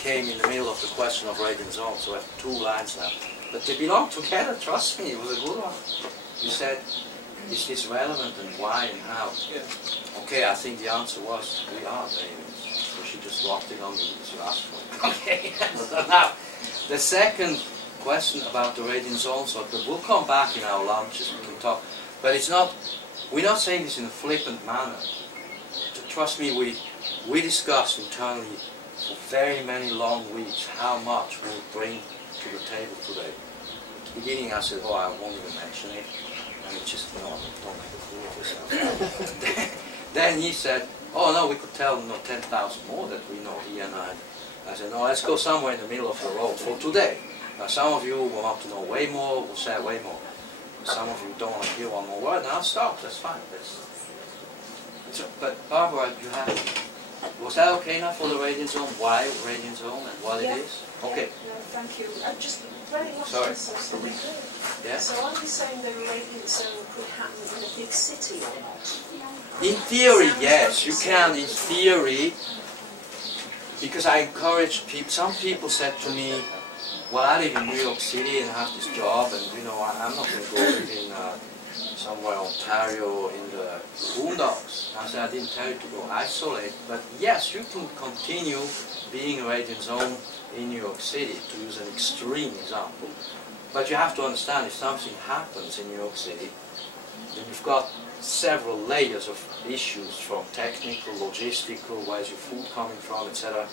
came in the middle of the question of radiant zone, so I have 2 lines now. But they belong together, trust me, it was a good one. You said, is this relevant and why and how? Yeah. Okay, I think the answer was, we are aliens. So she just walked in on me because you asked for it. Okay, so now, the second question about the radiant zone, so but we'll come back in our lunches, we can talk. But it's not, we're not saying this in a flippant manner. Trust me, we discussed internally for very many long weeks how much we'll bring to the table today. At the beginning I said, oh, I won't even mention it. And it just, no, don't make a fool of yourself. Then he said, oh no, we could tell them 10,000 more that we know he and I. I said, no, let's go somewhere in the middle of the road for today. Now some of you will want to know way more, will say way more. Some of you don't want to hear one more word, now stop, that's fine. But Barbara, you have, was that okay now for the radiant zone? Why radiant zone and what it is? Okay. No, thank you. I'm just very much Sorry. interested. Yeah? So are you saying the radiant zone could happen in a big city or not? In theory, yes, you can. In theory, because I encourage people. Some people said to me, "Well, I live in New York City and have this job, and you know, I'm not going to go live in somewhere Ontario in the boondocks." I said, "I didn't tell you to go isolate, but yes, you can continue being a radiant zone in New York City, to use an extreme example. But you have to understand, if something happens in New York City, then you've got several layers of issues, from technical, logistical, where's your food coming from, etc.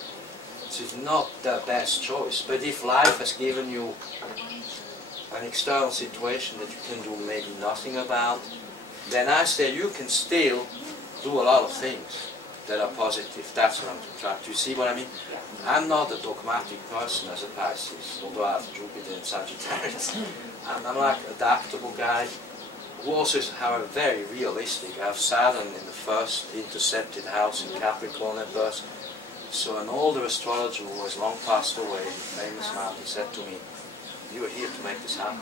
So it's not the best choice. But if life has given you an external situation that you can do maybe nothing about, then I say you can still do a lot of things that are positive. That's what I'm trying to see what I mean? I'm not a dogmatic person as a Pisces, although I have Jupiter in Sagittarius. I'm like an adaptable guy, who also is, however, very realistic. I have Saturn in the first intercepted house in Capricorn at birth. So an older astrologer who has long passed away, a famous man, he said to me, "You are here to make this happen."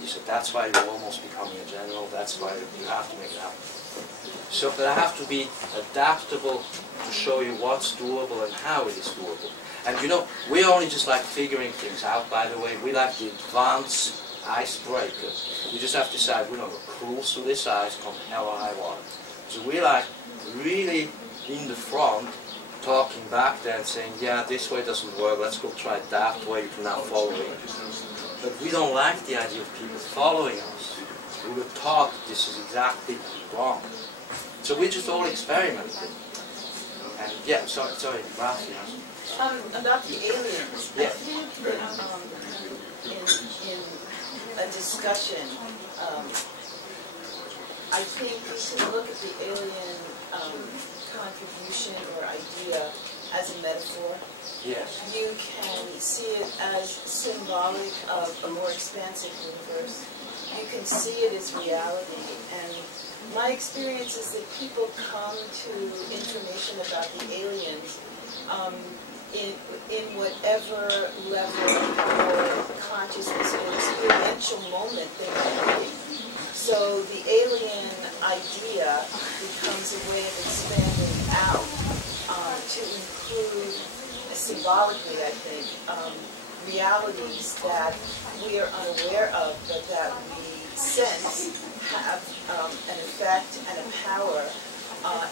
He said, "That's why you're almost becoming a general, that's why you have to make it happen." So, but I have to be adaptable to show you what's doable and how it is doable. And you know, we're only just like figuring things out, by the way. We like the advanced icebreaker. You just have to decide, we're going to cruise through this ice, come hell or high water. So we're like really in the front, talking back there and saying, yeah, this way doesn't work, let's go try that way, you can now follow me. But we don't like the idea of people following us. We were taught this is exactly wrong. So we just all experimented. And yeah, sorry, Ralfee. About the aliens, Yeah. I think that in a discussion, I think we should look at the alien contribution or idea as a metaphor. Yes. You can see it as symbolic of a more expansive universe. You can see it as reality. And my experience is that people come to information about the aliens in whatever level of consciousness or experiential moment they might be. So the alien idea becomes a way of expanding out to include, symbolically I think, realities that we are unaware of, but that we sense have an effect and a power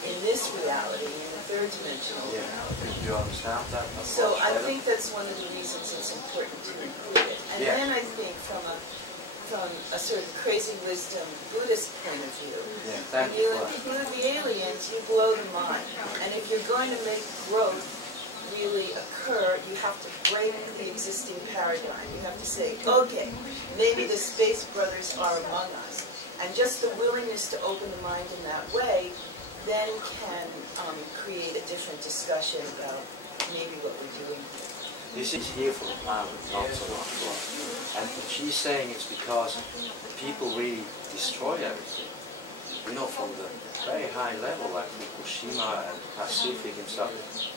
in this reality, in the third dimensional reality. You understand that? So I think that's one of the reasons it's important to include it. And then I think from a sort of crazy wisdom Buddhist point of view, when you include the aliens, you blow the mind. And if you're going to make growth really occur, you have to break the existing paradigm. You have to say, okay, maybe the space brothers are among us. And just the willingness to open the mind in that way then can create a different discussion about maybe what we're doing. This is here for the planet, not so much for us. And she's saying it's because people really destroy everything. You know, from the very high level, like Fukushima and Pacific and stuff,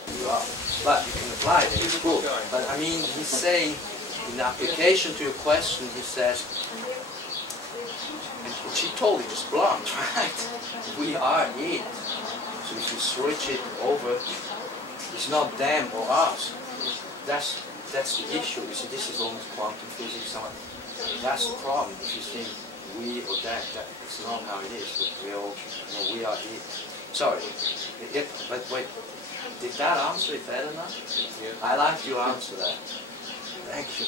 you are. But you can apply it, and it's good. But I mean, he's saying, in application to your question, he says, and she told me this blunt, right? We are it. So if you switch it over, it's not them or us. that's the issue. You see, this is almost quantum physics. That's the problem. If you think we or that it's not how it is. We all, we are here. Sorry, but wait, did that answer it better now? Yeah. I like your answer that. Thank you.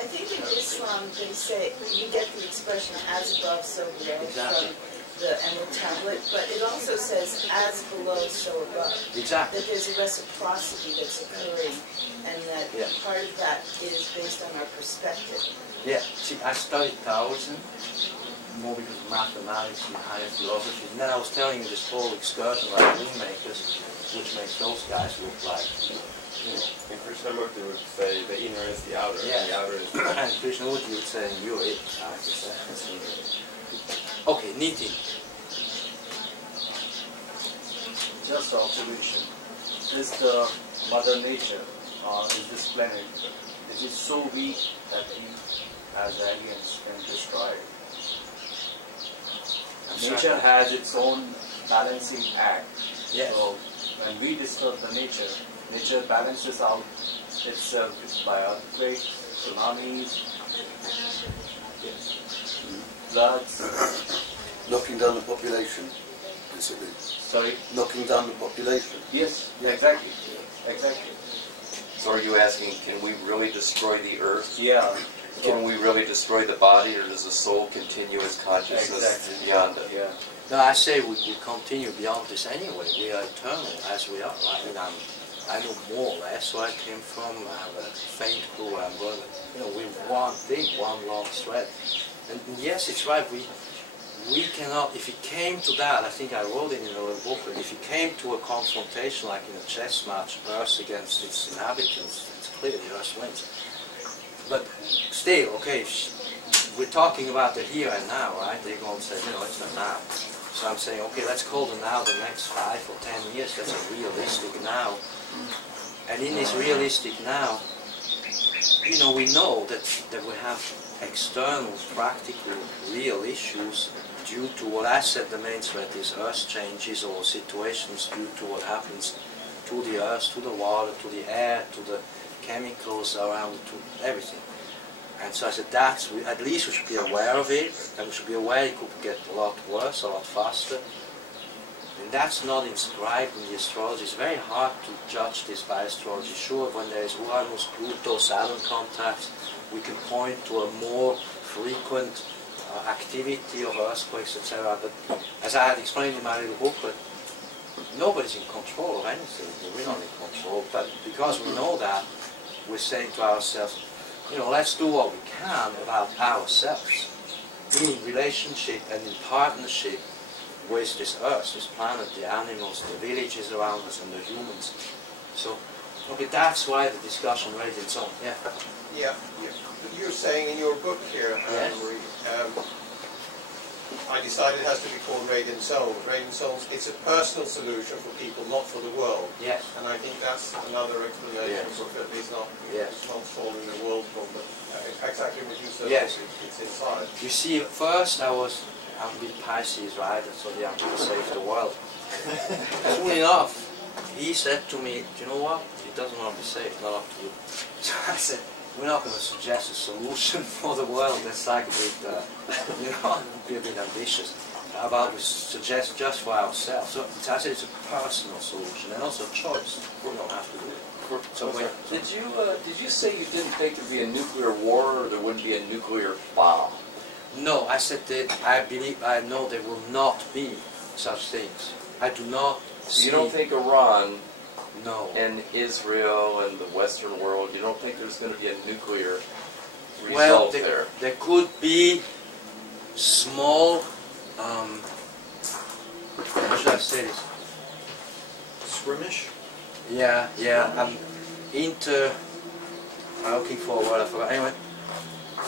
I think in Islam they say, you get the expression as above, so below Exactly. from the Emerald Tablet, but it also says as below, so above. Exactly. That there's a reciprocity that's occurring, and that part of that is based on our perspective. Yeah, see, I studied Taoism, more because of mathematics and higher philosophy. And then I was telling you this whole excursion like moonmakers, which makes those guys look like, you know. In Krishnamurti would say the inner is the outer, Yeah. and the outer is the inner. And Krishnamurti would say, you're it. Okay, knitting. Just observation. Is the Mother Nature, is this planet, it is so weak that we as aliens can destroy it. Nature has its own balancing act. Yes. So when we disturb the nature, nature balances out itself by earthquakes, tsunamis, floods. Knocking down the population, basically. Sorry? Knocking down the population. Yes, yeah, exactly. Exactly. So are you asking, can we really destroy the earth? Yeah. Can we really destroy the body, or does the soul continue its consciousness beyond it? Yeah. No, I say we continue beyond this anyway. We are eternal as we are. I mean, I know more or less where I came from. I have a faint clue where I'm going. You know, we're one thing, one long thread. And yes, it's right. We cannot. If it came to that, I think I wrote it in a little booklet. If it came to a confrontation like in a chess match, Earth against its inhabitants, it's clear the Earth wins. But still, okay, we're talking about the here and now, right? They're going to say, you know, it's the now. So I'm saying, okay, let's call the now the next 5 or 10 years. That's a realistic now. And in this realistic now, you know, we know that we have external, practical, real issues due to what I said the main threat is Earth changes or situations due to what happens to the Earth, to the water, to the air, to the chemicals around, to everything. And so I said, at least we should be aware of it, and we should be aware it could get a lot worse, a lot faster. And that's not inscribed in the astrology. It's very hard to judge this by astrology. Sure, when there is Uranus, Pluto, Saturn contacts, we can point to a more frequent activity of earthquakes, etc. But as I had explained in my little booklet, nobody's in control of anything. We're not in control. But because we know that, we're saying to ourselves, you know, let's do what we can about ourselves in relationship and in partnership with this earth, this planet, the animals, the villages around us, and the humans. So, okay, that's why the discussion raised its own. Yeah. Yeah. You're saying in your book here, Marie, I decided it has to be called Radiant Souls. Radiant Souls, it's a personal solution for people, not for the world. Yes. And I think that's another explanation for at least not, it's not solving the world problem, but exactly what you said. Yes. It's inside. You see, at first I'm with Pisces, right? So I'm going to save the world. Soon enough, he said to me, do you know what? He doesn't want to be saved, not up to you. So I said, we're not going to suggest a solution for the world. That's like a bit, you know, be a bit ambitious. How about we suggest just for ourselves? So I said it's a personal solution and also a choice. We don't have to do it. So did you say you didn't think there'd be a nuclear war or there wouldn't be a nuclear bomb? No, I said that I know there will not be such things. I do not see. You don't think Iran No. and Israel and the Western world, you don't think there's going to be a nuclear result there? There could be small, how should I say this? Skirmish? Yeah, I'm looking for a word, I forgot. Anyway,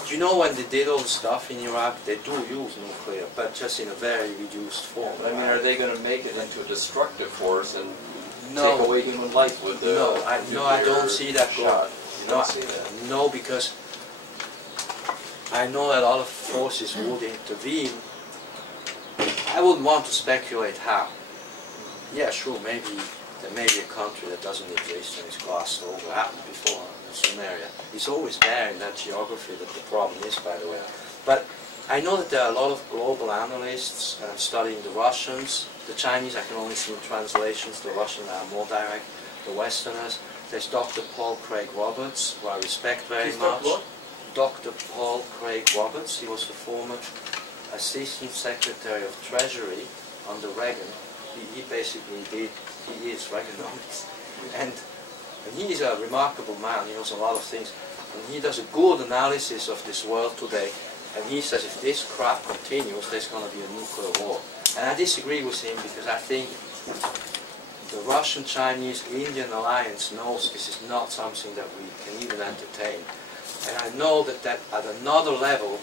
do you know when they did all the stuff in Iraq, they do use nuclear, but just in a very reduced form. I mean, are they going to make it into a destructive force and No. take away human life with the I don't see that shot? going. You don't see that? No, because I know that other forces would intervene. I wouldn't want to speculate how. Yeah, sure, maybe there may be a country that doesn't exist and is glossed over. It happened before in Sumeria. It's always there in that geography that the problem is, by the way. But I know that there are a lot of global analysts studying the Russians. The Chinese I can only see in translations. The Russians are more direct. The Westerners. There's Dr. Paul Craig Roberts, who I respect very much. What? Dr. Paul Craig Roberts. He was the former Assistant Secretary of Treasury under Reagan. He basically he is Reaganomics. And he is a remarkable man. He knows a lot of things. And he does a good analysis of this world today. And he says if this crap continues, there's going to be a nuclear war. And I disagree with him because I think the Russian-Chinese-Indian alliance knows this is not something that we can even entertain. And I know that at another level,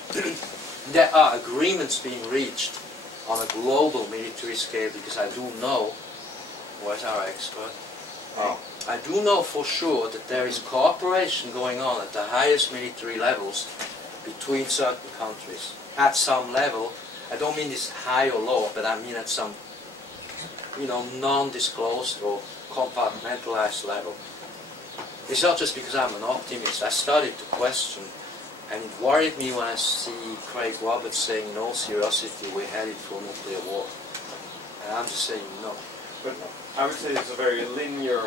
there are agreements being reached on a global military scale, because I do know, where's our expert? I do know for sure that there is cooperation going on at the highest military levels between certain countries. At some level, I don't mean this high or low, but I mean at some, non-disclosed or compartmentalized level. It's not just because I'm an optimist. I studied the question, and it worried me when I see Craig Roberts saying, in all seriously, we're headed for nuclear war. And I'm just saying no. But I would say it's a very linear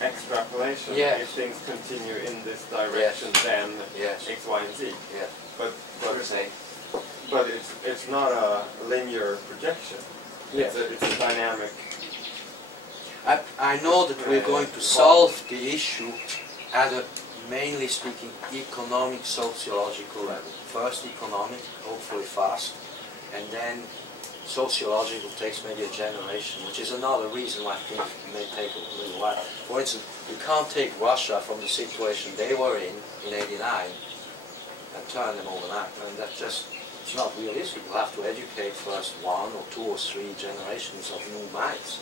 extrapolation. Yes. If things continue in this direction, then X, Y, and Z. Yes. But it's not a linear projection. Yes. It's a dynamic. I know that we're going to solve the issue at a, mainly speaking, economic, sociological level. First economic, hopefully fast, and then sociological takes maybe a generation, which is another reason why things may take a little while. For instance, you can't take Russia from the situation they were in '89 and turn them overnight. I mean, that's just, it's not realistic. You have to educate first 1 or 2 or 3 generations of new minds.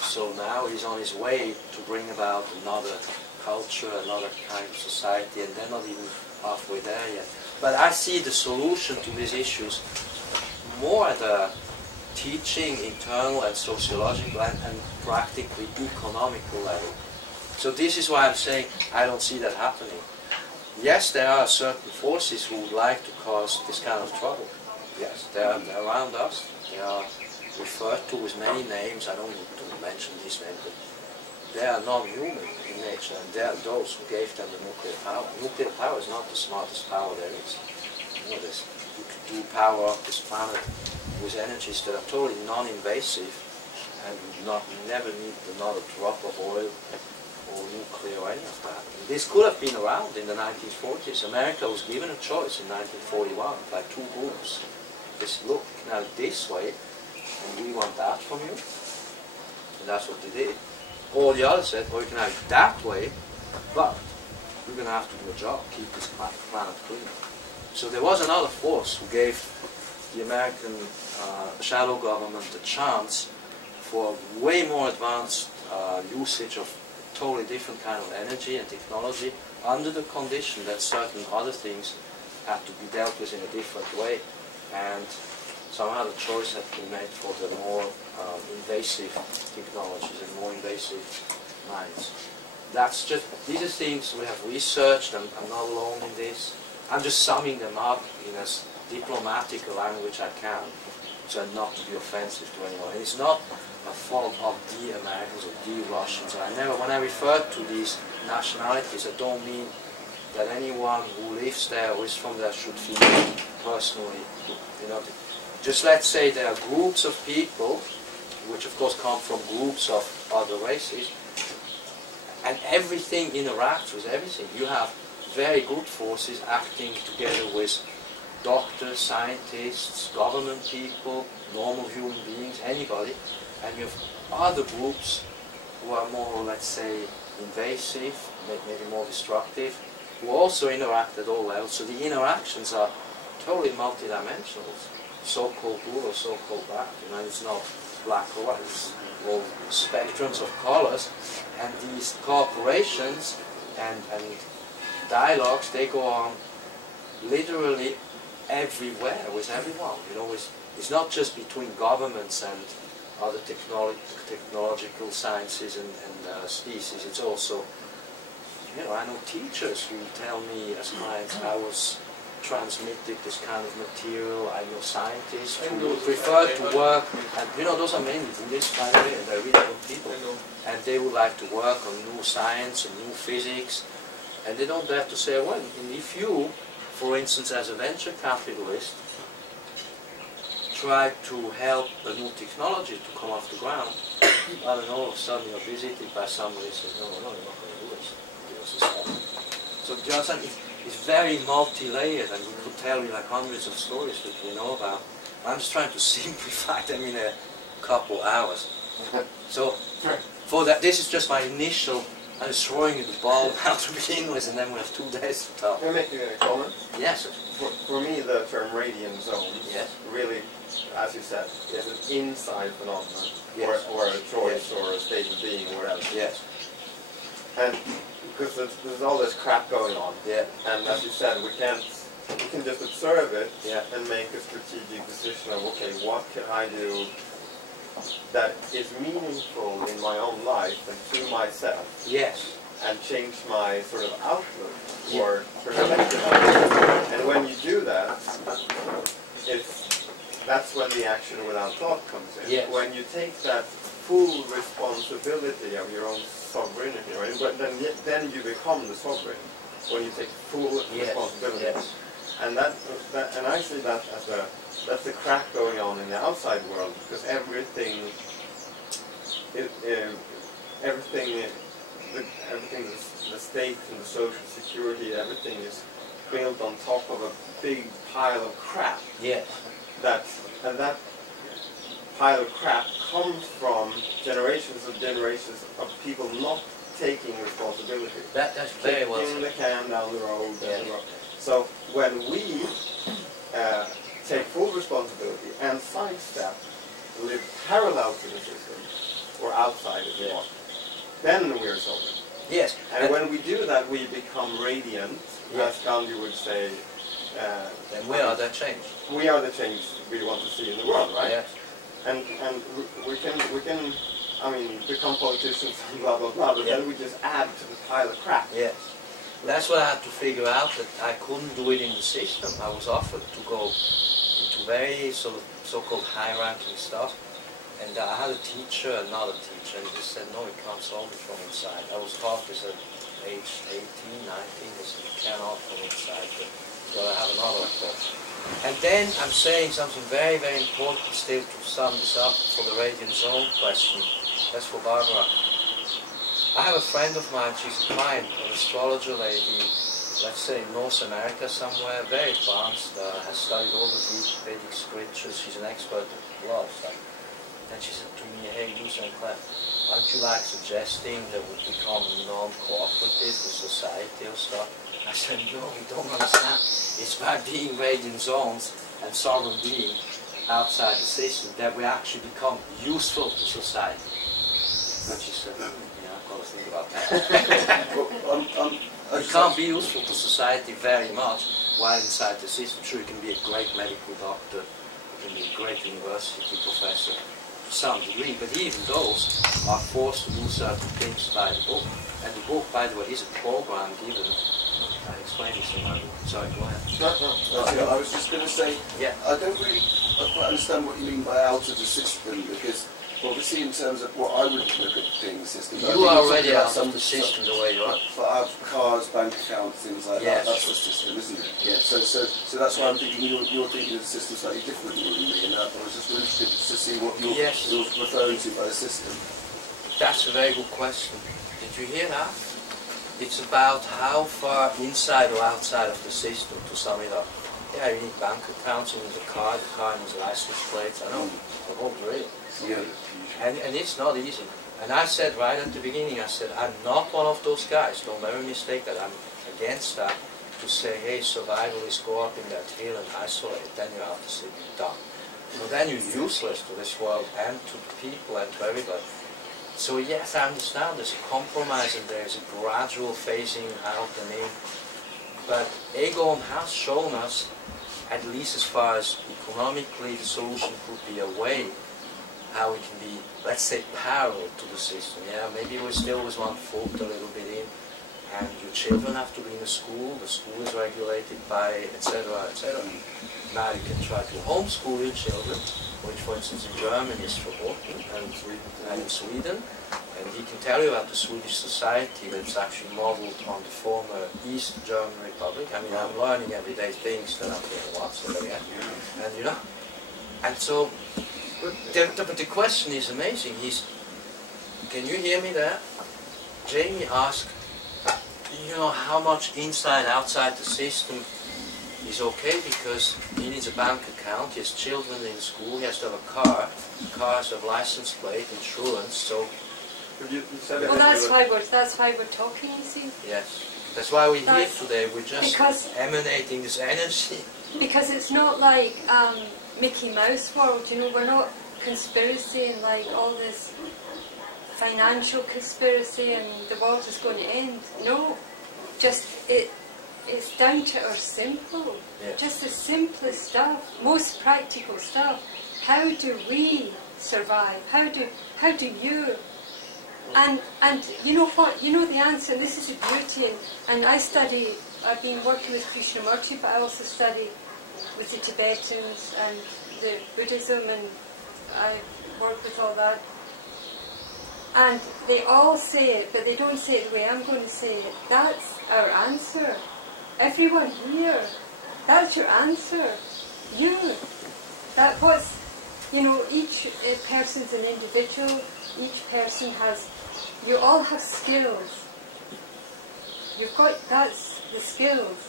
So now he's on his way to bring about another culture, another kind of society, and they're not even halfway there yet. But I see the solution to these issues more at a teaching, internal and sociological and practically economical level. So this is why I'm saying I don't see that happening. Yes, there are certain forces who would like to cause this kind of trouble. Yes, they're around us. They are referred to with many names. I don't need to mention these names, but they are non-human in nature, and they are those who gave them the nuclear power. Nuclear power is not the smartest power there is. You know this. You can do power up this planet with energies that are totally non-invasive, and never need another drop of oil or nuclear or any of that. And this could have been around in the 1940s. America was given a choice in 1941 by 2 groups. They said, look, now this way, and we want that from you. And that's what they did. All the others said, well, you can have it that way, but we're going to have to do a job, keep this planet clean. So there was another force who gave the American shadow government a chance for way more advanced usage of totally different kind of energy and technology, under the condition that certain other things had to be dealt with in a different way. And somehow the choice had been made for the more invasive technologies and more invasive minds. That's just, these are things we have researched, and I'm not alone in this. I'm just summing them up in as diplomatic a language I can, so not to be offensive to anyone. It's not a fault of the Americans or the Russians. When I refer to these nationalities, I don't mean that anyone who lives there or is from there should feel personally, just let's say there are groups of people, which of course come from groups of other races, and everything interacts with everything. You have very good forces acting together with doctors, scientists, government people, normal human beings, anybody, and you have other groups who are more, let's say, invasive, maybe more destructive, who also interact at all levels. So the interactions are totally multidimensional. So-called good or so-called bad. It's not black or white. It's all spectrums of colors, and these cooperations and dialogues, they go on literally everywhere with everyone. It's not just between governments and other technological sciences and species. It's also, you know, I know teachers who tell me as clients I was transmitted this kind of material. I know scientists who prefer to work, and you know, those are mainly Buddhists, by the way, and they're really good people, and they would like to work on new science and new physics, and they don't dare to say, well, if you, for instance, as a venture capitalist, try to help a new technology to come off the ground, I don't know, all of a sudden you're visited by somebody who says, no, you're not going to do this. So do you understand? It's very multi-layered, and we could tell you like hundreds of stories that we know about. I'm just trying to simplify them in a couple hours. So for that, this is just my initial. I'm just throwing you the ball now to begin with, and then we have 2 days to talk. Can I make a comment? Yes. For me, the term radiant zone really, as you said, is an inside phenomenon, or a choice, or a state of being, or whatever. Yes. And because there's all this crap going on, and as you said, we can just observe it and make a strategic decision of, okay, what can I do that is meaningful in my own life and to myself, and change my sort of outlook or perspective. And when you do that, that's when the action without thought comes in. When you take that full responsibility of your own sovereignty, right? But then you become the sovereign when you take full responsibility. And and I see that as that's the crack going on in the outside world, because everything, the state and the social security, everything is built on top of a big pile of crap. And that pile of crap comes from generations of people not taking responsibility. That's very well kicking the can down the road. So when we take full responsibility and sidestep, live parallel to the system, or outside if you want, then we're sovereign. And when we do that, we become radiant, as Gandhi would say. Then we are the change. We are the change we want to see in the world, right? And we can, I mean, become politicians and blah blah blah, but then we just add to the pile of crap. That's what I had to figure out, that I couldn't do it in the system. I was offered to go into very sort of so-called high-ranking stuff, and I had a teacher, another teacher, and he just said, no, you can't solve it from inside. I was taught this at age 18, 19, that you cannot from inside, but you gotta have another approach. And then I'm saying something very, very important still to sum this up for the radiant zone question. That's for Barbara. I have a friend of mine, she's a client, an astrologer lady, let's say in North America somewhere, very advanced, has studied all the Vedic scriptures, she's an expert at a lot of stuff. And she said to me, hey, you St.Clair, aren't you like suggesting that we become non-cooperative with society or stuff? I said, no, you don't understand. It's by being radiant zones and sovereign being outside the system that we actually become useful to society. And she said, I've got to think about that. You can't be useful to society very much while inside the system. Sure, you can be a great medical doctor, you can be a great university professor to some degree, but even those are forced to do certain things by the book. And the book, by the way, is a program given. I explained this in my book. Sorry, go ahead. I was just going to say, I don't really quite understand what you mean by out of the system, because obviously in terms of what I would look at being the system. You are already out of the system the way you are. But I have cars, bank accounts, things like that. That's the system, isn't it? So that's why I'm thinking you're thinking of the system slightly differently than me, and I was just interested to see what you're referring to by the system. That's a very good question. Did you hear that? It's about how far inside or outside of the system, to sum it up. Yeah, you need bank accounts, you need a car needs license plates, I know, the whole drill. And it's not easy. And I said right at the beginning, I said, I'm not one of those guys, don't ever mistake that, I'm against that, to say, hey, survivalists, go up in that hill and isolate, then you're out to sleep, you're done. So then you're useless to this world and to the people and to everybody. So yes, I understand there's a compromise and there's a gradual phasing out and in. But Egon has shown us, at least as far as economically the solution could be a way how we can be, let's say, parallel to the system. Yeah, maybe we're still with one foot a little bit in, and your children have to be in a school. The school is regulated by, etc., etc. Now you can try to homeschool your children, which, for instance, in Germany is verboten, and in Sweden. And he can tell you about the Swedish society that's actually modeled on the former East German Republic. I mean, I'm learning every day things that I'm doing once again. And you know, and so, but the question is amazing. Can you hear me there? Jamie asked, you know, how much inside, outside the system is okay, because he needs a bank account, he has children in school, he has to have a car, the car has to have license plate, insurance, so... Well, that's why we're talking, you see. Yes. That's why we're here today. We're just emanating this energy. Because it's not like Mickey Mouse world, you know, we're not conspiracy and like all this financial conspiracy and the world is going to end. No. Just it's down to our simple. Yes. Just the simplest stuff, most practical stuff. How do we survive? How do you? And you know what, you know the answer, and this is the beauty, and I've been working with Krishnamurti, but I also study with the Tibetans and the Buddhism, and I work with all that. And they all say it, but they don't say it the way I'm going to say it. That's our answer. Everyone here, that's your answer. You. That was, you know, each person's an individual, each person has, you all have skills. You've got, that's the skills.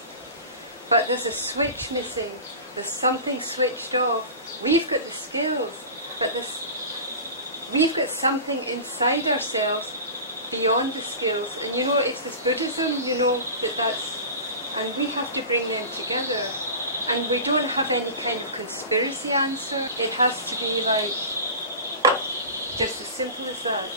But there's a switch missing. There's something switched off. We've got the skills, but we've got something inside ourselves beyond the skills. And you know, it's with Buddhism, you know, that's, and we have to bring them together. And we don't have any kind of conspiracy answer. It has to be like, just as simple as that.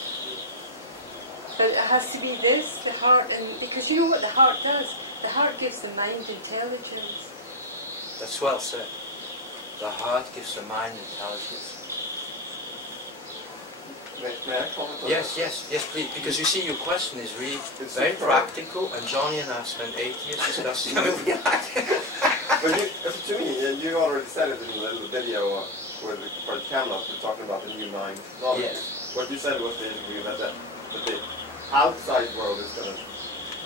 But it has to be this, the heart, and because you know what the heart does? The heart gives the mind intelligence. That's well said. The heart gives the mind intelligence. May I comment on yes, that? yes, please. Because you see, your question is really very practical, and Johnny and I spent 8 years discussing it. But to me, you already said it in the little video for the cameras, we're talking about the new mind knowledge. Yes. What you said was basically that the outside world is going to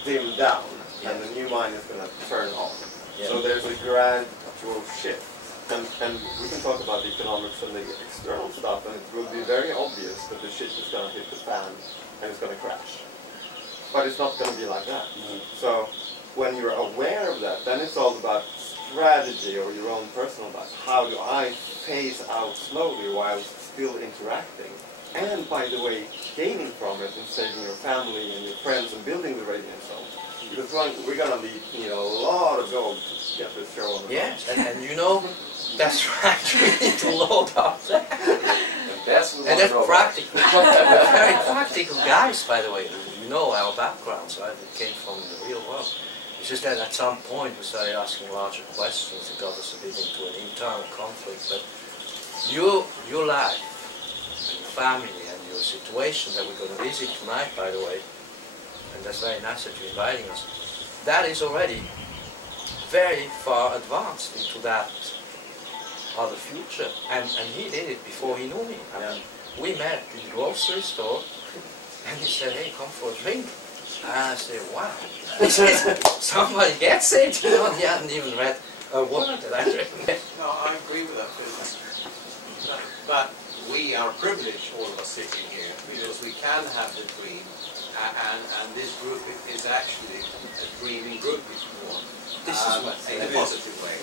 dim down, and the new mind is going to turn on. Yes. So there's a gradual shift. And we can talk about the economics and the external stuff, and it will be very obvious that the shit is going to hit the fan and it's going to crash. But it's not going to be like that. So when you're aware of that, then it's all about strategy or your own personal life. How do I phase out slowly while still interacting? And by the way, gaining from it and saving your family and your friends and building the radiant zone. Because we're going to need a lot of gold to get this show on the Yes, and you know, that's right, we need to load up there. And that's practical. We're very practical guys, by the way. You know our backgrounds, right? We came from the real world. It's just that at some point we started asking larger questions. It got us a bit into an internal conflict. But your life, and your family, and your situation that we're going to visit tonight, by the way, and that's very nice that you're inviting us, that is already very far advanced into that other future. And he did it before he knew me. I mean, we met in the grocery store, and he said, hey, come for a drink. And I said, wow. Somebody gets it. You know, he hadn't even read a word that I read. No, I agree with that. But we are privileged, all of us sitting here, because we can have the dream. And this group is actually a dreaming group, if you want. This is what in a positive way.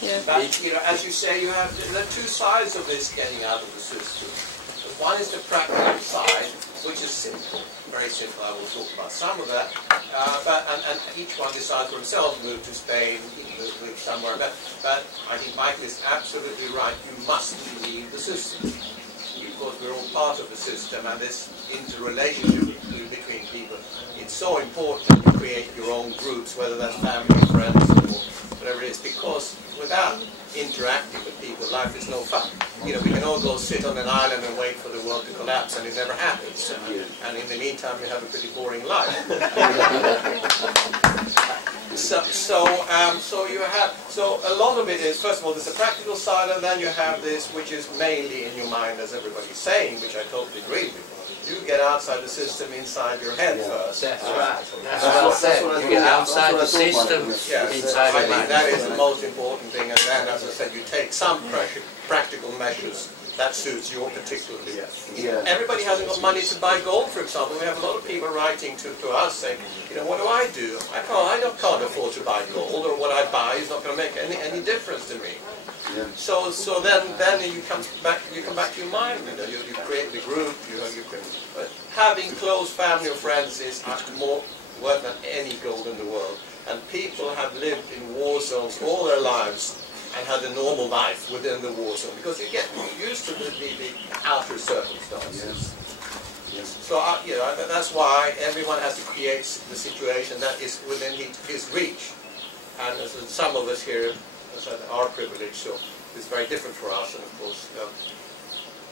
Yeah. But as you say, there are two sides of this getting out of the system. One is the practical side, which is simple, very simple. I will talk about some of that. And each one decides for himself, move to Spain, move somewhere. But I think Michael is absolutely right. You must leave the system. Because we're all part of the system, and this interrelationship between people. It's so important to create your own groups, whether that's family, friends, or whatever it is, because without interacting with people, life is no fun. You know, we can all go sit on an island and wait for the world to collapse, and it never happens. And in the meantime, we have a pretty boring life. So a lot of it is, first of all, there's a practical side, and then you have this, which is mainly in your mind, as everybody's saying, which I totally agree with. You get outside the system, inside your head first. That's right. That's well said. You get outside the system, inside your mind. That is the most important thing, and then, as I said, you take some practical measures that suits your particular needs. Everybody hasn't got money to buy gold, for example. We have a lot of people writing to us saying, you know, what do I do? I can't afford to buy gold, or what I buy is not going to make any difference to me. So then you come back to your mind. You know, you create the group. But having close family or friends is more worth than any gold in the world. And people have lived in war zones all their lives and had a normal life within the war zone, because you get used to the outer circumstances. So you know, that's why everyone has to create the situation that is within his reach. And some of us here are privileged, so it's very different for us. And of course,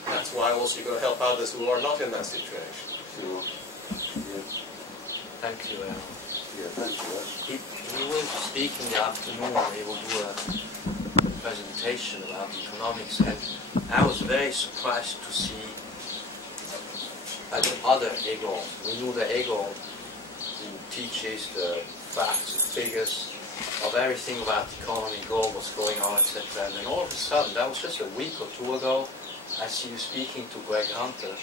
that's why also you're going to help others who are not in that situation. Sure. Thank you. Thank you. He will speak in the afternoon. He will do a presentation about economics, and I was very surprised to see the other ego. We knew the ego who teaches the facts and figures of everything about the economy, gold, what's going on, etc. And then all of a sudden, that was just a week or two ago, I see you speaking to Greg Hunter,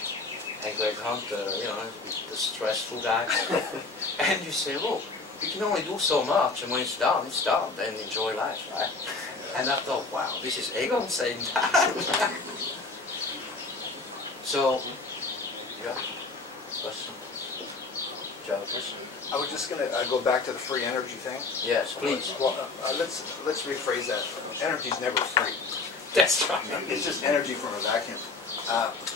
and Greg Hunter, you know, the stressful guy, and you say, oh, you can only do so much, and when it's done, then enjoy life, right? And I thought, wow, this is Egon saying that. So, yeah, question? Do you have a question? I was just going to go back to the free energy thing. Yes, please. Well, let's rephrase that. Energy is never free. That's right. It's just energy from a vacuum.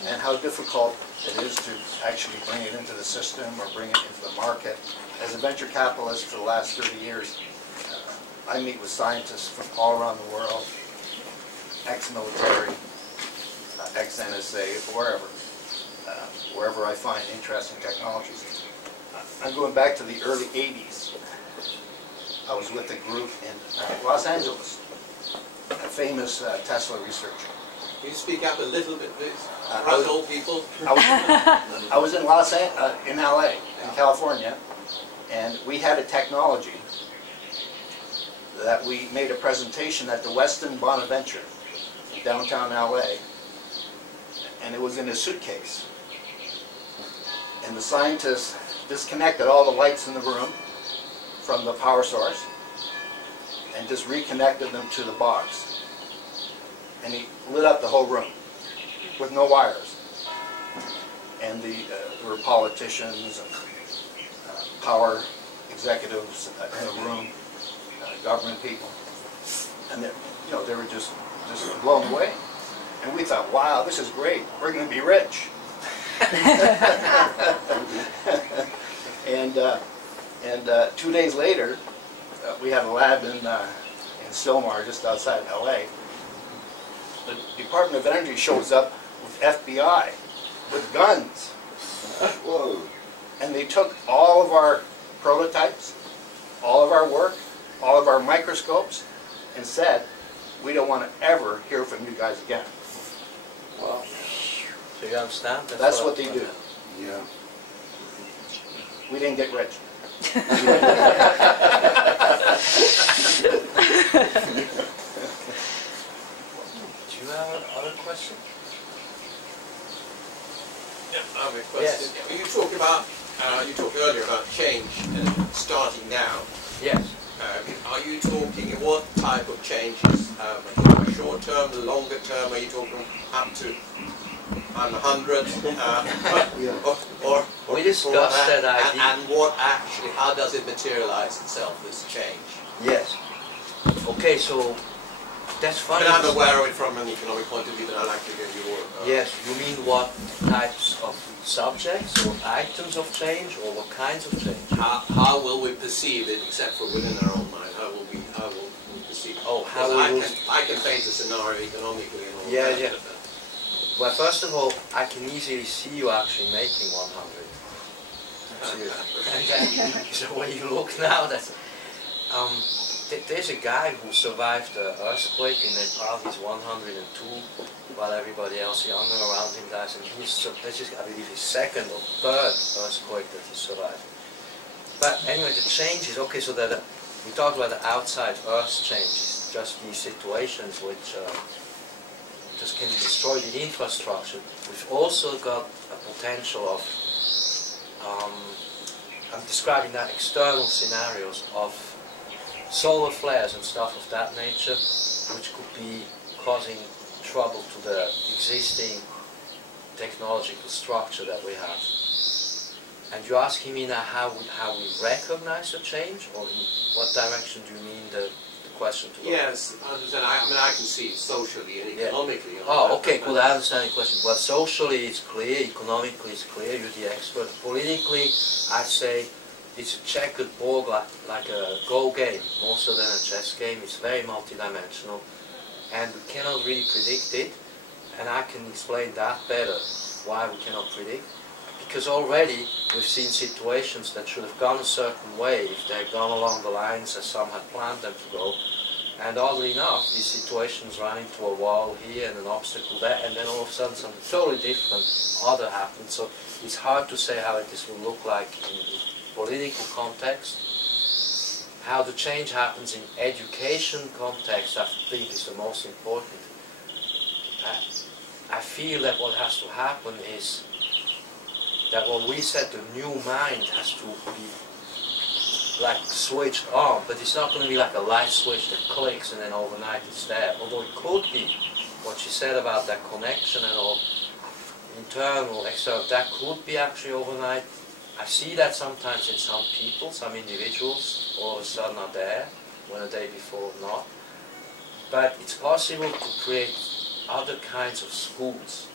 And how difficult it is to actually bring it into the system or bring it into the market. As a venture capitalist for the last 30 years, I meet with scientists from all around the world, ex-military, ex-NSA, wherever I find interesting technologies. I'm going back to the early 80s. I was with a group in Los Angeles, a famous Tesla researcher. Can you speak up a little bit, please? For us old people. I was in in LA, in California, and we had a technology that we made a presentation at the Westin Bonaventure in downtown LA, and it was in a suitcase. And the scientists disconnected all the lights in the room from the power source and just reconnected them to the box. And he lit up the whole room with no wires. And there were politicians and power executives in the room, government people, and they were just blown away. And we thought, wow, this is great. We're going to be rich. And 2 days later, we had a lab in Stillmar, just outside LA. The Department of Energy shows up with FBI, with guns. Whoa. And they took all of our prototypes, all of our work, all of our microscopes, and said, we don't want to ever hear from you guys again. Wow. So you understand? That's what they do. Yeah. We didn't get rich. Do you have other questions? Yeah, I have a question. Yes. You talked earlier about change and starting now. Yes. Are you talking what type of changes? Short term, longer term? Are you talking up to 100? Or we discussed that idea. And what actually? How does it materialize itself? This change? Yes. Okay, so that's funny. But I'm aware of it from an economic point of view, but I'd like to get your... Yes, you mean what types of subjects or items of change, or what kinds of change? How will we perceive it, except for within our own mind? How will we perceive it? Oh, how I can paint a scenario economically and all yeah, that. Yeah. Well, first of all, I can easily see you actually making 100. So when you look now, that's there's a guy who survived the earthquake in Nepal. He's 102, while everybody else younger around him dies, and this is, I believe, his second or third earthquake that he survived. But anyway, the changes. Okay, so that we talked about the outside earth changes, just these situations which just can destroy the infrastructure. We've also got a potential of I'm describing that external scenarios of solar flares and stuff of that nature, which could be causing trouble to the existing technological structure that we have. And you're asking me now how we recognize the change, or in what direction do you mean the question to go? Yes, I understand. I mean, I can see socially and economically. Yeah. Oh, okay, cool. I understand the question. Well, socially it's clear, economically it's clear, you're the expert. Politically, I say it's a checkered board like a Go game, more so than a chess game. It's very multidimensional, and we cannot really predict it. And I can explain that better, why we cannot predict. Because already we've seen situations that should have gone a certain way if they had gone along the lines as some had planned them to go. And oddly enough, these situations run into a wall here and an obstacle there, and then all of a sudden something totally different other happens. So it's hard to say how this will look like in political context. How the change happens in education context, I think, is the most important. I feel that what has to happen is that what we said, the new mind has to be like switched on, but it's not going to be like a light switch that clicks and then overnight it's there. Although it could be, what she said about that connection and all, internal, external, that could be actually overnight. I see that sometimes in some people, some individuals, all of a sudden are there, when the day before not. But it's possible to create other kinds of schools.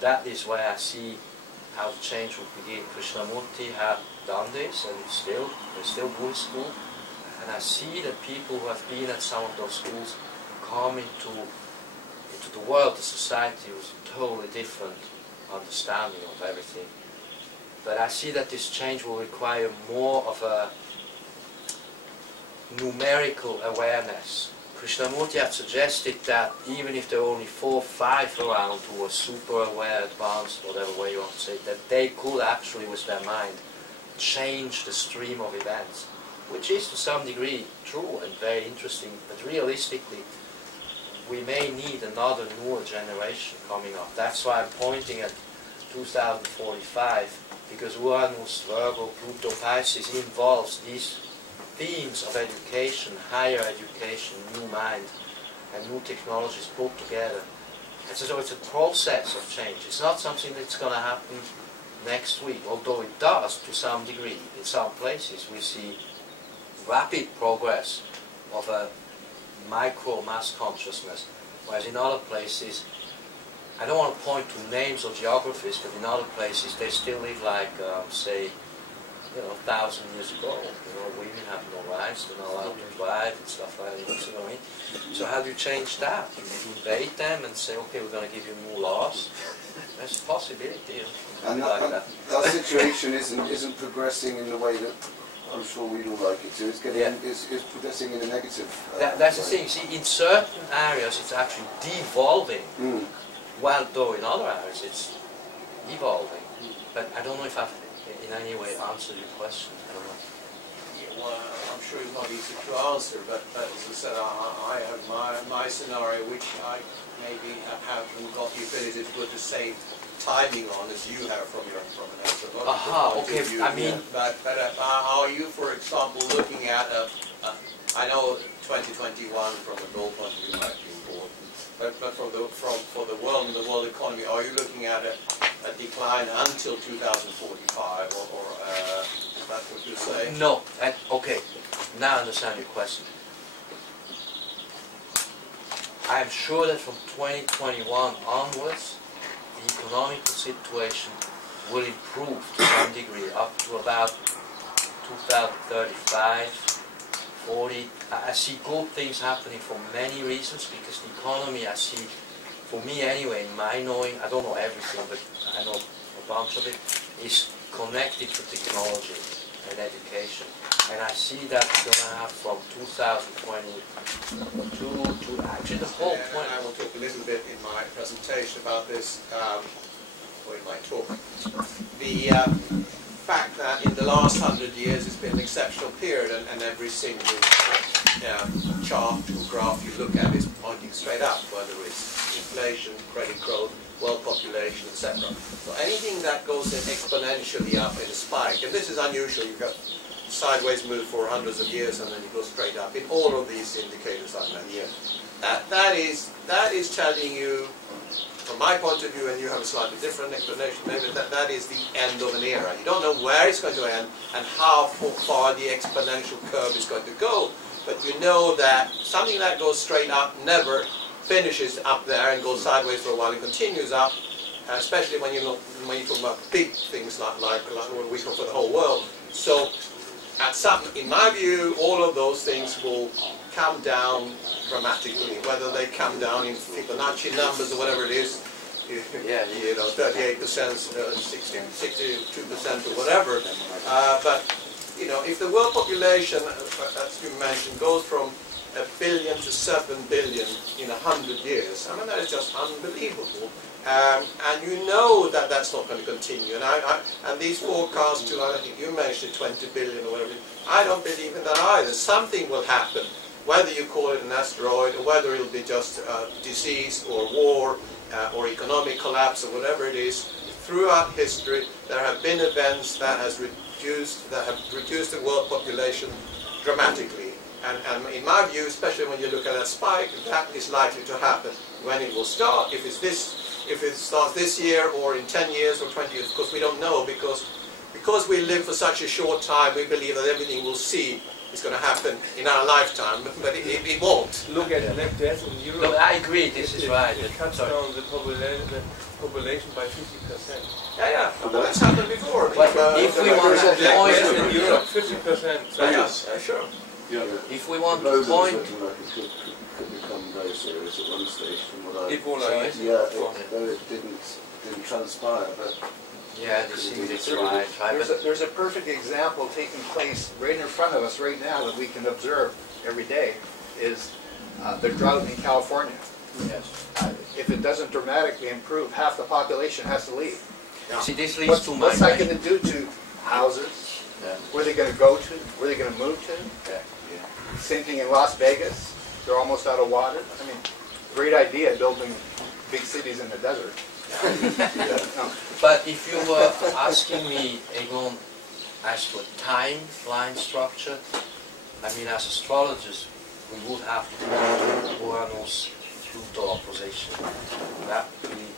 That is where I see how the change would begin. Krishnamurti had done this, and they're still doing school. And I see that people who have been at some of those schools come into the world, the society, with a totally different understanding of everything. But I see that this change will require more of a numerical awareness. Krishnamurti had suggested that even if there were only 4 or 5 around who were super aware, advanced, whatever way you want to say it, that they could actually, with their mind, change the stream of events, which is to some degree true and very interesting, but realistically, we may need another newer generation coming up. That's why I'm pointing at 2045, because Uranus, Virgo, Pluto, Pisces involves these themes of education, higher education, new mind, and new technologies put together. And so it's a process of change. It's not something that's going to happen next week, although it does to some degree. In some places we see rapid progress of a micro mass consciousness, whereas in other places, I don't want to point to names or geographies, but in other places they still live like, say, 1,000 years ago. Women have no rights, they're not allowed to drive and stuff like that. You know what I mean? So how do you change that? You invade them and say, okay, we're going to give you new laws. There's a possibility. And that situation isn't progressing in the way that I'm sure we'd all like it to. It's getting it's progressing in a negative. That's the thing. See, in certain areas it's actually devolving, while though in other areas it's evolving. But I don't know if I've in any way answered your question. I don't know. Yeah, well, I'm sure it's not easy to answer, but as I said, I have my scenario, which I maybe haven't got the ability to put the same timing on as you have from an astrological point of view. I mean, but are you, for example, looking at I know 2021 from a global point of view might be important, but for the world and the world economy, are you looking at a decline until 2045, or is that what you say? No. Okay. Now I understand your question. I'm sure that from 2021 onwards, the economical situation will improve to some degree, up to about 2035, 40. I see good things happening for many reasons, because the economy, I see, for me anyway, in my knowing, I don't know everything, but I know a bunch of it, is connected to technology and education. And I see that we're going to have from 2022 to actually the whole point. And I will talk a little bit in my presentation about this, or in my talk. The fact that in the last 100 years it's been an exceptional period, and every single chart or graph you look at is pointing straight up, whether it's inflation, credit growth, world population, etc. So anything that goes in exponentially up in a spike, and this is unusual, you've got sideways move for hundreds of years and then you go straight up in all of these indicators I mentioned. That is telling you, from my point of view, and you have a slightly different explanation, maybe that is the end of an era. You don't know where it's going to end and how far the exponential curve is going to go, but you know that something that goes straight up never finishes up there and goes sideways for a while and continues up, especially when you talk about big things like what we talk for the whole world. So at some, in my view, all of those things will come down dramatically, whether they come down in Fibonacci numbers or whatever it is, you know, 38%, 62% or whatever. But, you know, if the world population, as you mentioned, goes from 1 billion to 7 billion in 100 years, I mean, that is just unbelievable. And you know that that's not going to continue. And these forecasts to, I think you mentioned 20 billion or whatever, I don't believe in that either. Something will happen, whether you call it an asteroid or whether it'll be just disease or war or economic collapse or whatever it is. Throughout history, there have been events that have reduced the world population dramatically. And in my view, especially when you look at that spike, that is likely to happen. When it will start, if it starts this year or in 10 years or 20 years, of course we don't know, because we live for such a short time, we believe that everything we'll see is going to happen in our lifetime, but it won't. Look at Black Death in Europe. No, I agree, this is right. It cuts down the population by 50%. Yeah, well, that's happened before. But if we want to point in Europe, 50%. Sure. Yeah. If we want to point, it could become very serious at one stage. From what I though it didn't transpire, but yeah, this is right. There's a perfect example taking place right in front of us right now that we can observe every day, is the drought in California. Yes. If it doesn't dramatically improve, half the population has to leave. Yeah. See, this leads to my what's that going to do to houses? Yeah. Where are they going to go to? Where are they going to move to? Yeah. Same thing in Las Vegas. They're almost out of water. I mean, great idea building big cities in the desert. But if you were asking me, Egon, as to a timeline structure, I mean, as astrologers, we would have to do Uranus-Pluto opposition. That would be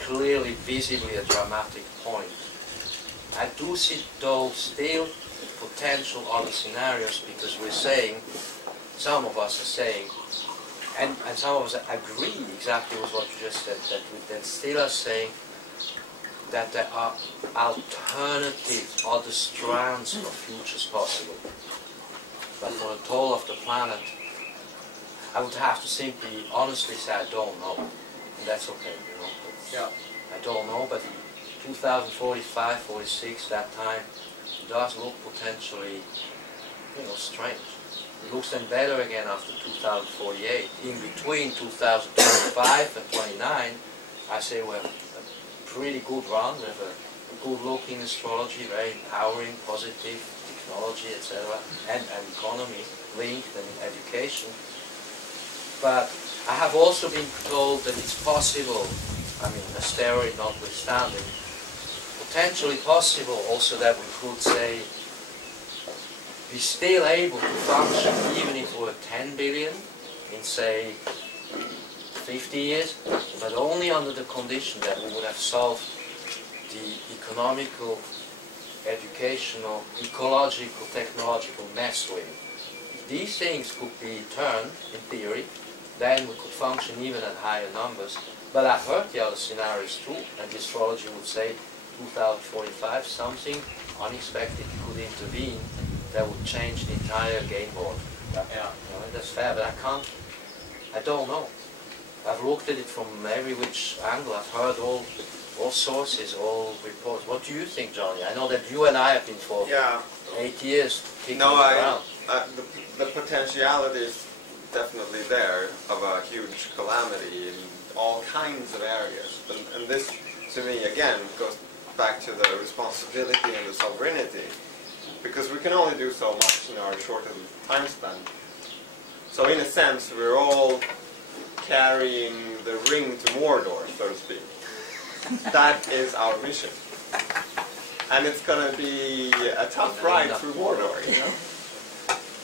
clearly, visibly a dramatic point. I do see, though, still potential other scenarios, because we're saying, some of us are saying, and some of us agree exactly with what you just said, that we then still are saying that there are alternative, other strands of futures possible. But for the toll of the planet, I would have to simply, honestly say, I don't know. And that's okay, you know. Yeah. I don't know, but 2045, 46, that time, does look potentially, you know, strange. It looks then better again after 2048. In between 2025 and 29, I say we have a pretty good run. We have a good-looking astrology, very empowering, positive technology, etc., and economy linked and education. But I have also been told that it's possible, I mean, asteroid notwithstanding, potentially possible also that we could say we're still able to function even if we're 10 billion in, say, 50 years, but only under the condition that we would have solved the economical, educational, ecological, technological mess with it. These things could be turned, in theory, then we could function even at higher numbers. But I've heard the other scenarios too, and the astrology would say 2045 something unexpected could intervene that would change the entire game board. Yeah. You know, that's fair, but I don't know. I've looked at it from every which angle. I've heard all sources, all reports. What do you think, Johnny? I know that you and I have been for 8 years kicking around. The potentiality is definitely there of a huge calamity in all kinds of areas. And this, to me, again, goes back to the responsibility and the sovereignty, because we can only do so much in our shortened time span. So in a sense, we're all carrying the ring to Mordor, so to speak. That is our mission. And it's going to be a tough ride through Mordor, you know?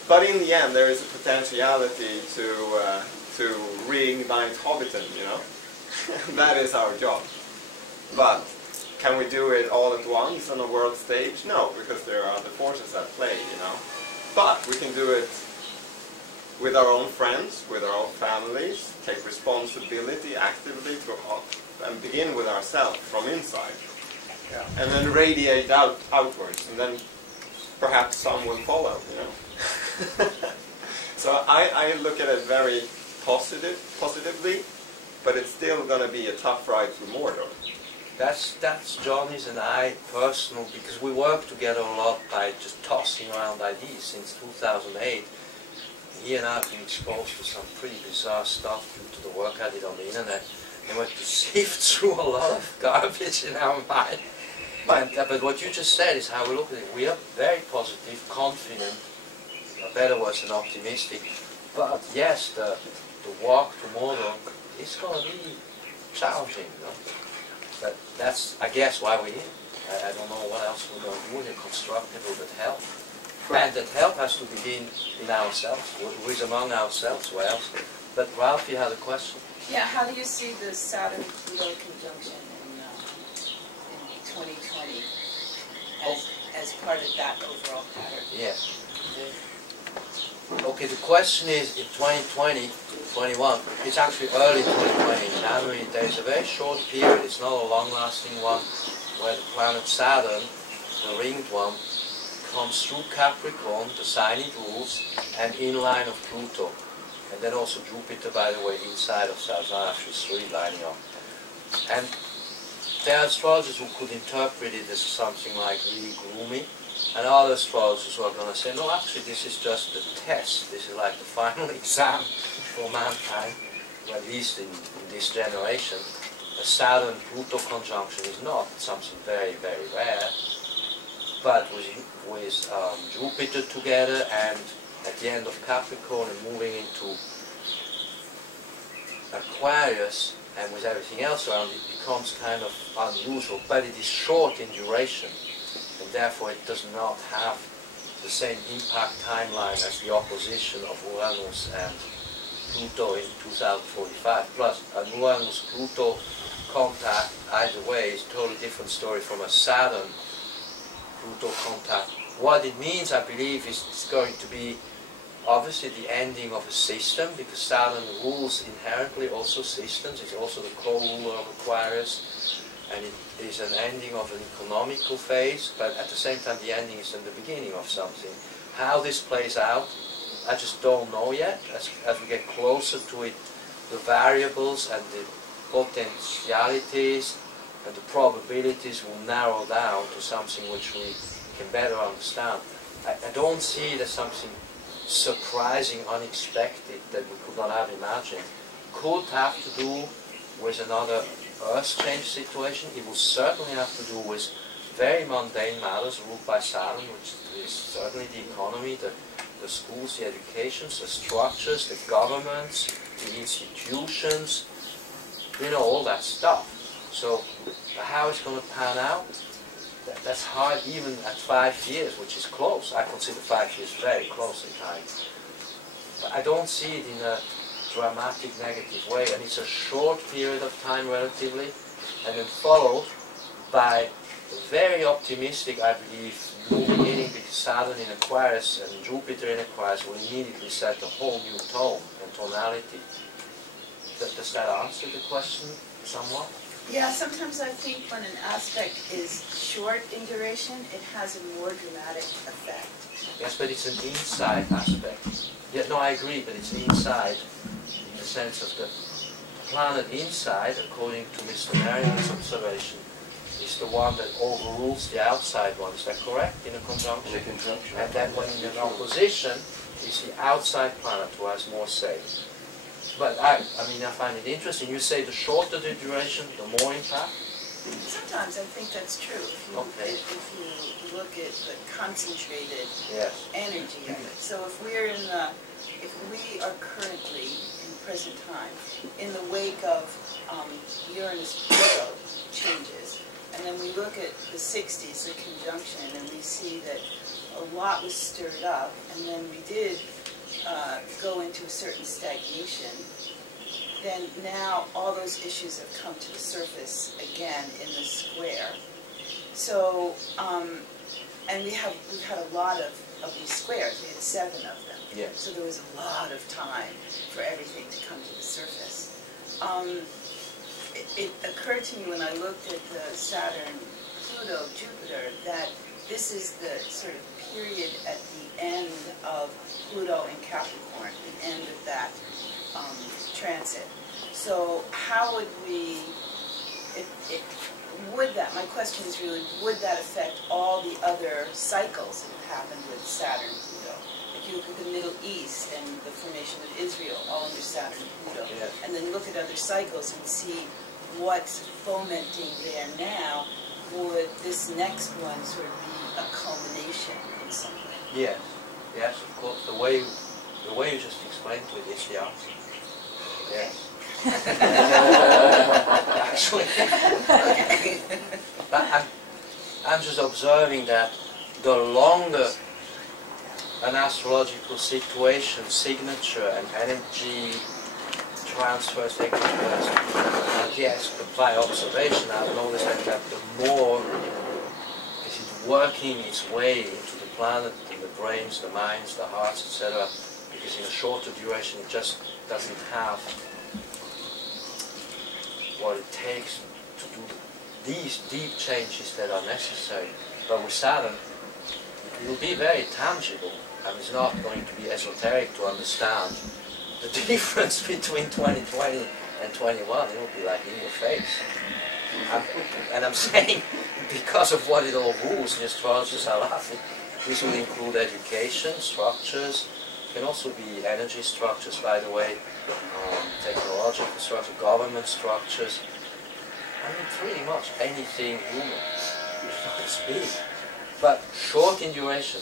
But in the end, there is a potentiality to reignite Hobbiton, you know? That is our job. But can we do it all at once on a world stage? No, because there are other forces at play, you know? But we can do it with our own friends, with our own families, take responsibility actively and begin with ourselves from inside. Yeah. And then radiate outwards, and then perhaps some will follow, you know? So I look at it very positively, but it's still going to be a tough ride through Mordor. That's Johnny's and I personal, because we work together a lot by just tossing around ideas since 2008. He and I have been exposed to some pretty bizarre stuff due to the work I did on the internet, and we have to sift through a lot of garbage in our mind. But what you just said is how we look at it. We are very positive, confident, better words than optimistic. But yes, the walk to Mordor is going to be challenging, you know? But that's, I guess, why we're here. I don't know what else we're going to do. We're constructive with help. And that help has to begin in ourselves. Who is among ourselves? Where else? But Ralph, you had a question. Yeah, how do you see the Saturn-Pluto conjunction in 2020 as part of that overall pattern? Yes. Okay, the question is, in 2020, 21, it's actually early 2020, in January, there's a very short period, it's not a long-lasting one, where the planet Saturn, the ringed one, comes through Capricorn, the sign it rules, and in line of Pluto. And then also Jupiter, by the way, inside of Saturn, actually 3 lining up. And there are astrologers who could interpret it as something like really gloomy, and other astrologers who are going to say, no, actually this is just the test, this is like the final exam for mankind, or at least in this generation. A Saturn-Pluto conjunction is not something very, very rare, but with Jupiter together and at the end of Capricorn and moving into Aquarius, and with everything else around, it becomes kind of unusual, but it is short in duration, and therefore it does not have the same impact timeline as the opposition of Uranus and Pluto in 2045. Plus, an Uranus-Pluto contact, either way, is a totally different story from a Saturn-Pluto contact. What it means, I believe, is it's going to be obviously the ending of a system, because Saturn rules inherently also systems. It's also the co-ruler of Aquarius, and it is an ending of an economical phase, but at the same time the ending is in the beginning of something. How this plays out, I just don't know yet. As we get closer to it, the variables and the potentialities and the probabilities will narrow down to something which we can better understand. I don't see it as something surprising, unexpected, that we could not have imagined. Could have to do with another Earth change situation. It will certainly have to do with very mundane matters ruled by Saturn, which is certainly the economy, the schools, the educations, the structures, the governments, the institutions, you know, all that stuff. So how it's going to pan out, that's hard even at 5 years, which is close. I consider 5 years very close in time. But I don't see it in a dramatic negative way, and it's a short period of time relatively, and then followed by a very optimistic, I believe, new beginning, because Saturn in Aquarius and Jupiter in Aquarius will immediately set a whole new tone and tonality. Does that answer the question somewhat? Yeah, sometimes I think when an aspect is short in duration, it has a more dramatic effect. Yes, but it's an inside aspect. Yeah, no, I agree, but it's inside in the sense of the planet inside, according to Mr. Merriman's observation, is the one that overrules the outside one. Is that correct? In a conjunction? In a conjunction. And then when in an opposition, it's the outside planet who has more say. But I mean, I find it interesting. You say the shorter the duration, the more impact? Sometimes I think that's true. If you look at the concentrated energy of it. So if we are currently, in the present time, in the wake of Uranus-Pluto changes, and then we look at the 60s, the conjunction, and we see that a lot was stirred up, and then we did go into a certain stagnation, then now all those issues have come to the surface again in the square. So, and we've had a lot of these squares. We had 7 of them. Yeah. So there was a lot of time for everything to come to the surface. It occurred to me when I looked at the Saturn, Pluto, Jupiter, that this is the sort of period at the end of Pluto in Capricorn, the end of that transit. So how would we, my question is really, would that affect all the other cycles that have happened with Saturn, Pluto? If you look at the Middle East and the formation of Israel, all under Saturn, Pluto, and then look at other cycles and see what's fomenting there now, would this next one sort of be a culmination in some way? Yes, yes, of course. The way you just explained it is the answer. Yes. Actually, I'm just observing that the longer an astrological situation, signature, and energy transfers take place, yes, apply observation, I've noticed that the more is it working its way into the planet, in the brains, the minds, the hearts, etc. Because in a shorter duration it just doesn't have what it takes to do these deep changes that are necessary. But with Saturn, it will be very tangible, and it's not going to be esoteric to understand the difference between 2020 and 21. It will be like in your face. And I'm saying, because of what it all rules, the astrologers are laughing. This will include education, structures, can also be energy structures, by the way, technological structures, government structures. I mean, pretty much anything human. It's big. But short in duration.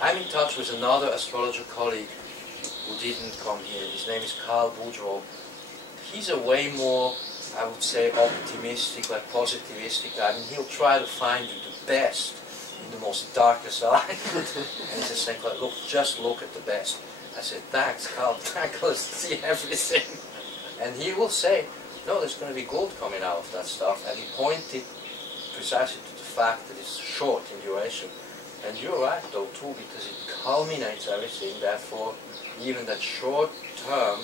I'm in touch with another astrologer colleague who didn't come here. His name is Carl Boudreau. He's a way more, I would say, optimistic, like positivistic guy. I mean, he'll try to find you the best in the most darkest light. And he's just saying, look, just look at the best. I said, thanks, Carl, let's see everything. And he will say, no, there's going to be gold coming out of that stuff. And he pointed precisely to the fact that it's short in duration. And you're right, though, too, because it culminates everything. Therefore, even that short term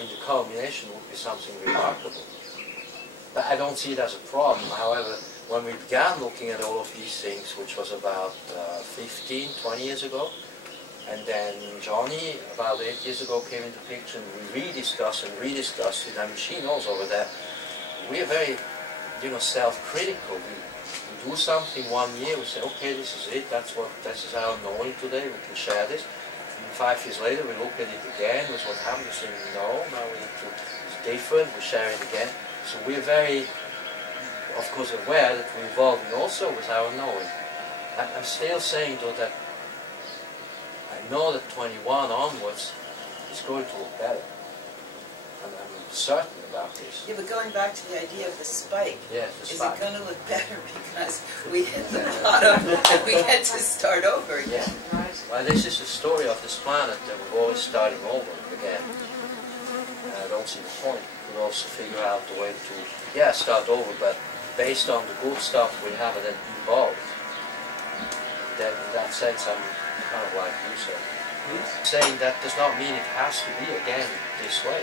in the culmination would be something remarkable. But I don't see it as a problem. However, when we began looking at all of these things, which was about 15, 20 years ago, and then Johnny, about 8 years ago, came into the picture, and we rediscussed and rediscussed it. I mean, she knows over there. We are very, self-critical. We do something 1 year, we say, okay, this is it, this is our knowing today, we can share this. And 5 years later, we look at it again, with what happened, we say, no, now we need to, it's different, we share it again. So we're very, of course, aware that we're evolving also with our knowing. I'm still saying, though, that I know that 21 onwards is going to look better. I'm certain about this. Yeah, but going back to the idea of the spike, yes, is it going to look better because we hit the bottom and we get to start over again? Yeah. Well, this is the story of this planet that we're always starting over again. And I don't see the point. We could also figure out the way to, start over, but based on the good stuff we have and then evolve. That, in that sense, I'm kind of like you said. Saying that does not mean it has to be again this way.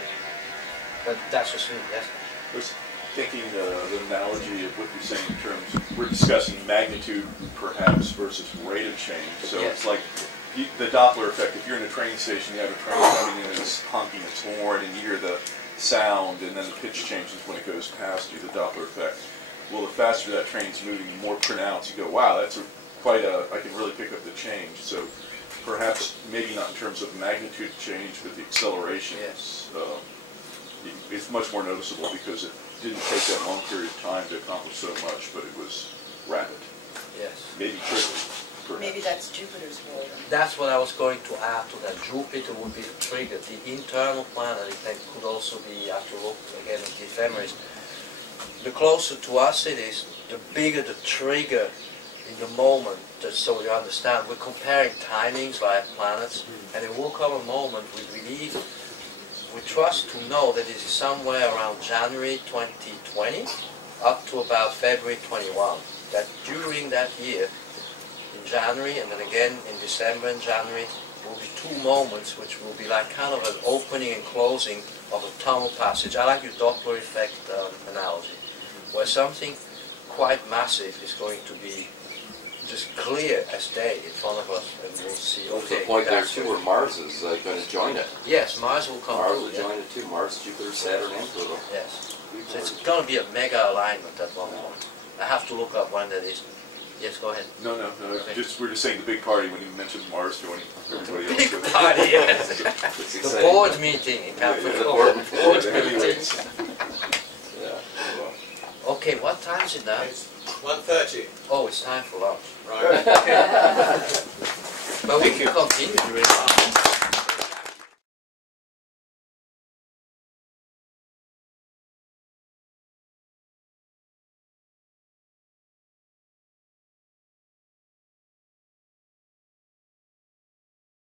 But that's just me, yes. I was thinking the analogy of what you're saying in terms, we're discussing magnitude perhaps versus rate of change. So it's like the Doppler effect. If you're in a train station, you have a train coming in and it's honking its horn, and you hear the sound, and then the pitch changes when it goes past you, the Doppler effect. Well, the faster that train's moving, the more pronounced. You go, wow, that's I can really pick up the change. So perhaps, maybe not in terms of magnitude change, but the acceleration it's much more noticeable because it didn't take that long period of time to accomplish so much, but it was rapid. Yes. Maybe triggers. Maybe that's Jupiter's role. That's what I was going to add to that. Jupiter would be the trigger. The internal planet effect could also be, you have to look again at the ephemeris. The closer to us it is, the bigger the trigger in the moment, just so you understand. We're comparing timings like planets, and there will come a moment we believe, we trust to know that it is somewhere around January 2020 up to about February 21. That during that year, in January and then again in December and January, will be two moments which will be like kind of an opening and closing of a tunnel passage. I like your Doppler effect analogy, where something quite massive is going to be just clear as day in front of us, and we'll see. There's a point there too where Mars is going to join it. Yes, Mars will come. Mars will join it too. Mars, Jupiter, Saturn, and Pluto. Yes. So it's going to be a mega alignment at one point. I have to look up when that is. Yes, go ahead. No. Okay. We're just saying the big party when you mentioned Mars joining everybody else. Big party, yes. The board meeting in Capricorn. Board meeting. Okay, what time is it now? It's 1:30. Oh, it's time for lunch. Right. But we can continue during lunch.